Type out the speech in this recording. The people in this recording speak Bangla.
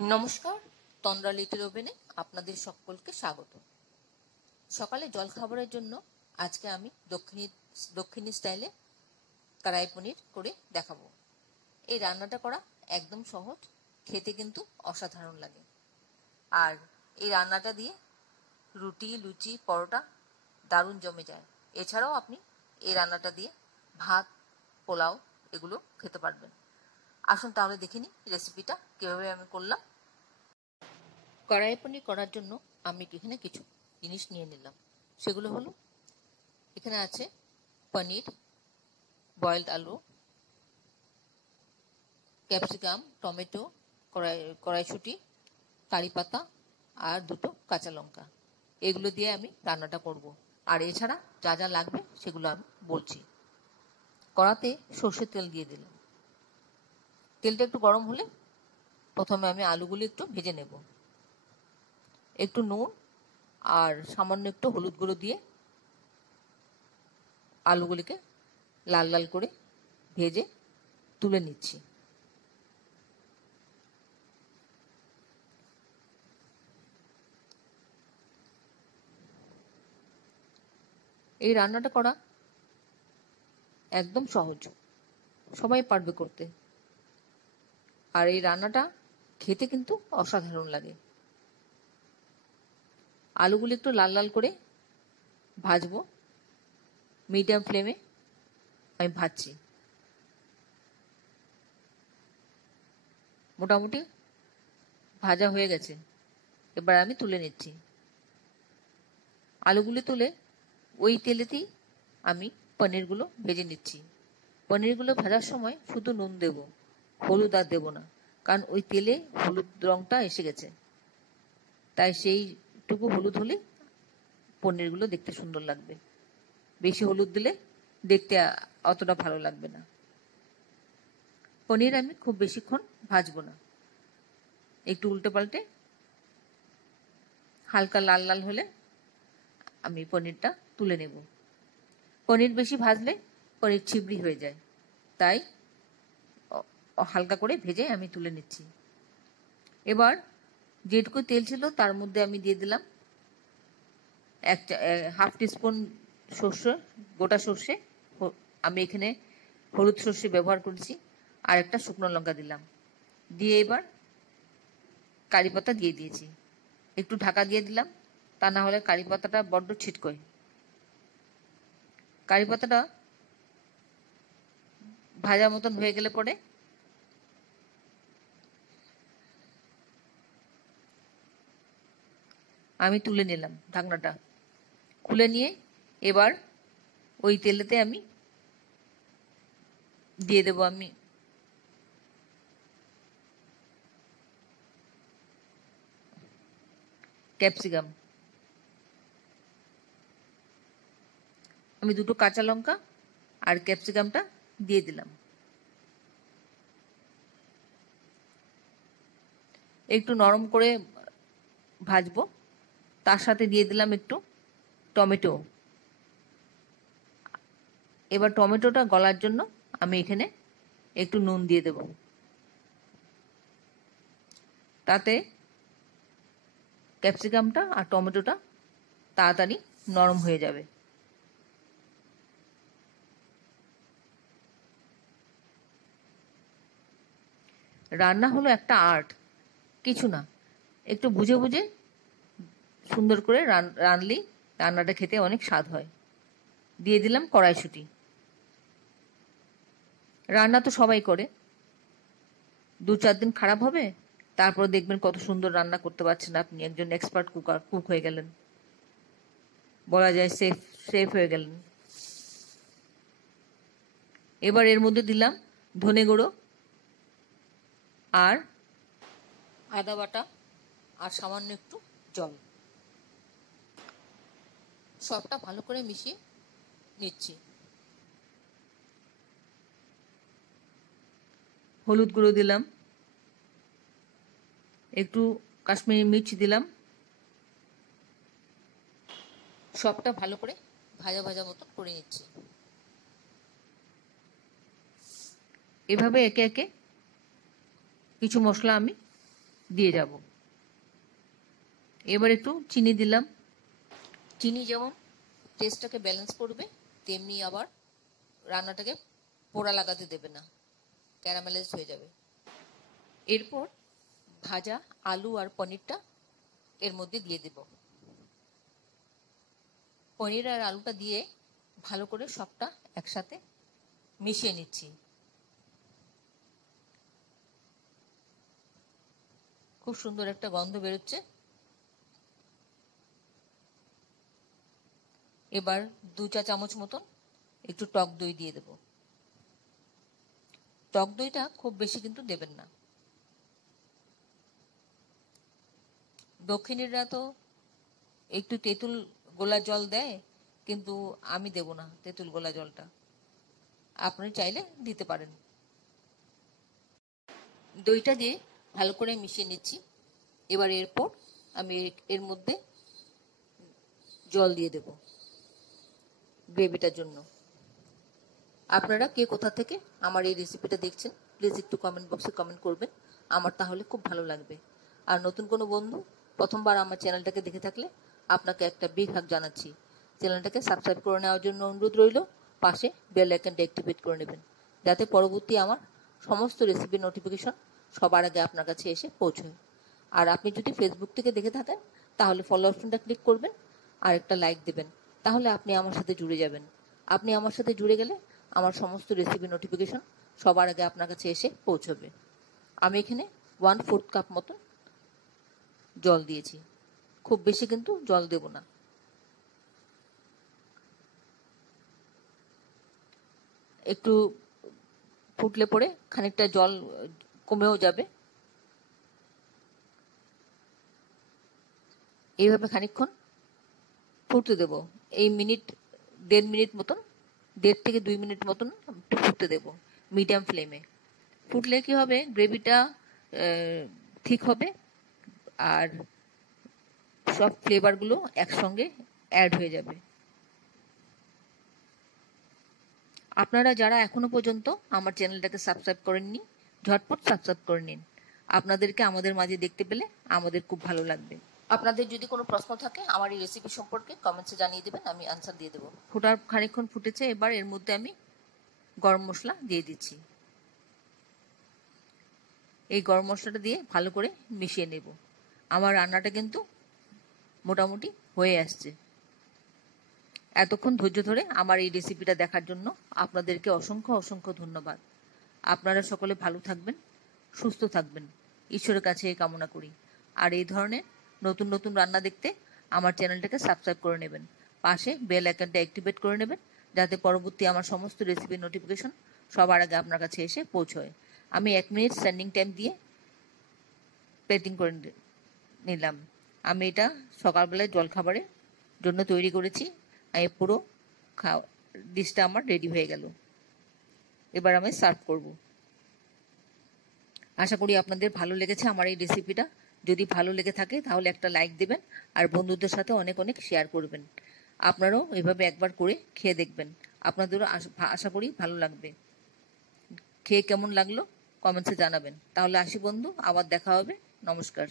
নমস্কার, তন্দ্রা লিটল ওভেনে আপনাদের সকলকে স্বাগত। সকালে জলখাবারের জন্য আজকে আমি দক্ষিণী স্টাইলে কড়াই পনির করে দেখাবো। এই রান্নাটা করা একদম সহজ, খেতে কিন্তু অসাধারণ লাগে। আর এই রান্নাটা দিয়ে রুটি, লুচি, পরোটা দারুণ জমে যায়। এছাড়াও আপনি এই রান্নাটা দিয়ে ভাত, পোলাও এগুলো খেতে পারবেন। আসুন তাহলে দেখে নিই রেসিপিটা কীভাবে আমি করলাম। কড়াই পনির করার জন্য আমি এখানে কিছু জিনিস নিয়ে নিলাম। সেগুলো হলো, এখানে আছে পনির, বয়েলড আলু, ক্যাপসিকাম, টমেটো, কড়াইশুঁটি, কারি পাতা আর দুটো কাঁচা লঙ্কা। এগুলো দিয়ে আমি রান্নাটা করব। আর এছাড়া যা যা লাগবে সেগুলো আমি বলছি। কড়াতে সর্ষের তেল দিয়ে দিলাম। তেলটা একটু গরম হলে প্রথমে আমি আলুগুলো একটু ভেজে নেব। একটু নুন আর সামান্য একটু হলুদ গুঁড়ো দিয়ে আলুগুলিকে লাল লাল করে ভেজে তুলে নিচ্ছি। এই রান্নাটা করা একদম সহজ, সবাই পারবে করতে। আর এই রান্নাটা খেতে কিন্তু অসাধারণ লাগে। আলুগুলি একটু লাল লাল করে ভাজবো, মিডিয়াম ফ্লেমে আমি ভাজছি। মোটামুটি ভাজা হয়ে গেছে, এবার আমি তুলে নিচ্ছি। আলুগুলি তুলে ওই তেলেতেই আমি পনিরগুলো ভেজে নিচ্ছি। পনিরগুলো ভাজার সময় শুধু নুন দেব, হলুদ আর দেব না, কারণ ওই তেলে হলুদ রঙটা এসে গেছে। তাই সেইটুকু হলুদ হলে পনিরগুলো দেখতে সুন্দর লাগবে। বেশি হলুদ দিলে দেখতে অতটা ভালো লাগবে না। পনির আমি খুব বেশিক্ষণ ভাজবো না, একটু উল্টে পাল্টে হালকা লাল লাল হলে আমি পনিরটা তুলে নেব। পনির বেশি ভাজলে পনির ছিবড়ি হয়ে যায়, তাই হালকা করে ভেজে আমি তুলে নিচ্ছি। এবার যেটুকু তেল ছিল তার মধ্যে আমি দিয়ে দিলাম হাফ টিস্পুন সর্ষে, গোটা সর্ষে। আমি এখানে হলুদ সর্ষে ব্যবহার করেছি। আর একটা শুকনো লঙ্কা দিলাম। দিয়ে এবার কারি পাতা দিয়ে দিয়েছি। একটু ঢাকা দিয়ে দিলাম, তা না হলে কারি পাতাটা বড্ড ছিটকোয়। কারি পাতাটা ভাজা মতন হয়ে গেলে পরে আমি তুলে নিলাম। ঢাকনাটা খুলে নিয়ে এবার ওই তেলেতে আমি দিয়ে দেব আমি ক্যাপসিকাম। আমি দুটো কাঁচা লঙ্কা আর ক্যাপসিকামটা দিয়ে দিলাম। একটু নরম করে ভাজবো। তার সাথে দিয়ে দিলাম একটু টমেটো। এবার টমেটোটা গলার জন্য আমি এখানে একটু নুন দিয়ে দেব, তাতে ক্যাপসিকামটা আর টমেটোটা তাড়াতাড়ি নরম হয়ে যাবে। রান্না হলো একটা আর্ট, কিছু না, একটু বুঝে বুঝে সুন্দর করে রানলেই রান্নাটা খেতে অনেক স্বাদ হয়। দিয়ে দিলাম কড়াইশুঁটি। রান্না তো সবাই করে, 2-4 দিন খারাপ হবে, তারপর দেখবেন কত সুন্দর রান্না করতে পারছেন। আপনি একজন এক্সপার্ট কুক হয়ে গেলেন, বলা যায় শেফ হয়ে গেলেন। এবার এর মধ্যে দিলাম ধনে গুঁড়ো আর আদা বাটা আর সামান্য একটু জল। সবটা ভালো করে মিশিয়ে নিচ্ছি। হলুদ গুঁড়ো দিলাম, একটু কাশ্মীরি মির্চ দিলাম। সবটা ভালো করে ভাজা ভাজা মতো করে নিচ্ছি। এভাবে একে একে কিছু মশলা আমি দিয়ে যাব। এবার একটু চিনি দিলাম। চিনি যেমন টেস্টটাকে ব্যালেন্স করবে, তেমনি আবার রান্নাটাকে পোড়া লাগাতে দেবে না, ক্যারামেলাইজ হয়ে যাবে। এরপর ভাজা আলু আর পনিরটা এর মধ্যে দিয়ে দেব। পনির আর আলুটা দিয়ে ভালো করে সবটা একসাথে মিশিয়ে নিচ্ছি। খুব সুন্দর একটা গন্ধ বেরোচ্ছে। এবার 2 চা চামচ মতন একটু টক দই দিয়ে দেব। টক দইটা খুব বেশি কিন্তু দেবেন না। দক্ষিণীরা তো একটু তেঁতুল গোলা জল দেয়, কিন্তু আমি দেব না তেঁতুল গোলা জলটা। আপনি চাইলে দিতে পারেন। দইটা দিয়ে ভালো করে মিশিয়ে নিচ্ছি। এবার এরপর আমি এর মধ্যে জল দিয়ে দেব গ্রেভিটার জন্য। আপনারা কে কোথা থেকে আমার এই রেসিপিটা দেখছেন প্লিজ একটু কমেন্ট বক্সে কমেন্ট করবেন, আমার তাহলে খুব ভালো লাগবে। আর নতুন কোনো বন্ধু প্রথমবার আমার চ্যানেলটাকে দেখে থাকলে আপনাকে একটা বিগ হাগ জানাচ্ছি। চ্যানেলটাকে সাবস্ক্রাইব করে নেওয়ার জন্য অনুরোধ রইল। পাশে বেল আইকনটা অ্যাক্টিভেট করে নেবেন, যাতে পরবর্তী আমার সমস্ত রেসিপির নোটিফিকেশন সবার আগে আপনার কাছে এসে পৌঁছয়। আর আপনি যদি ফেসবুক থেকে দেখে থাকেন তাহলে ফলো অপশনটা ক্লিক করবেন আর একটা লাইক দেবেন, তাহলে আপনি আমার সাথে জুড়ে যাবেন। আপনি আমার সাথে জুড়ে গেলে আমার সমস্ত রেসিপি নোটিফিকেশন সবার আগে আপনার কাছে এসে পৌঁছবে। আমি এখানে 1/4 কাপ মতো জল দিয়েছি, খুব বেশি কিন্তু জল দেব না। একটু ফুটলে পরে খানিকটা জল কমেও যাবে। এইভাবে খানিকক্ষণ ফুটতে দেব। এই 1.5 মিনিট মতন, 1.5 থেকে 2 মিনিট মতন ফুটতে দেব মিডিয়াম ফ্লেমে। ফুটলে কি হবে, গ্রেভিটা ঠিক হবে আর সব ফ্লেভারগুলো একসঙ্গে অ্যাড হয়ে যাবে। আপনারা যারা এখনো পর্যন্ত আমার চ্যানেলটাকে সাবস্ক্রাইব করেননি, ঝটপট সাবস্ক্রাইব করে নিন। আপনাদেরকে আমাদের মাঝে দেখতে পেলে আমাদের খুব ভালো লাগবে। আপনাদের যদি কোনো প্রশ্ন থাকে আমার এই রেসিপি সম্পর্কে কমেন্টসে জানিয়ে দেবেন, আমি আনসার দিয়ে দেবো। ফুটার খানিকক্ষণ ফুটেছে, এবার এর মধ্যে আমি গরম মশলা দিয়ে দিচ্ছি। এই গরম মশলাটা দিয়ে ভালো করে মিশিয়ে নেব। আমার রান্নাটা কিন্তু মোটামুটি হয়ে আসছে। এতক্ষণ ধৈর্য ধরে আমার এই রেসিপিটা দেখার জন্য আপনাদেরকে অসংখ্য অসংখ্য ধন্যবাদ। আপনারা সকলে ভালো থাকবেন, সুস্থ থাকবেন, ঈশ্বরের কাছে এই কামনা করি। আর এই ধরনের নতুন নতুন রান্না দেখতে আমার চ্যানেলটাকে সাবস্ক্রাইব করে নেবেন, পাশে বেল আইকনটা অ্যাক্টিভেট করে নেবেন, যাতে পরবর্তী আমার সমস্ত রেসিপির নোটিফিকেশন সবার আগে আপনার কাছে এসে পৌঁছয়। আমি 1 মিনিট স্ট্যান্ডিং টাইম দিয়ে প্লেটিং করে নিলাম। আমি এটা সকালবেলায় জলখাবারের জন্য তৈরি করেছি। এই পুরো ডিশটা আমার রেডি হয়ে গেল। এবার আমি সার্ভ করব। আশা করি আপনাদের ভালো লেগেছে আমার এই রেসিপিটা। যদি ভালো লেগে থাকে তাহলে একটা লাইক দেবেন আর বন্ধুদের সাথে অনেক অনেক শেয়ার করবেন। আপনারাও এভাবে একবার করে খেয়ে দেখবেন, আপনাদেরও আশা করি ভালো লাগবে। খেয়ে কেমন লাগলো কমেন্টসে জানাবেন। তাহলে আসি বন্ধু, আবার দেখা হবে। নমস্কার।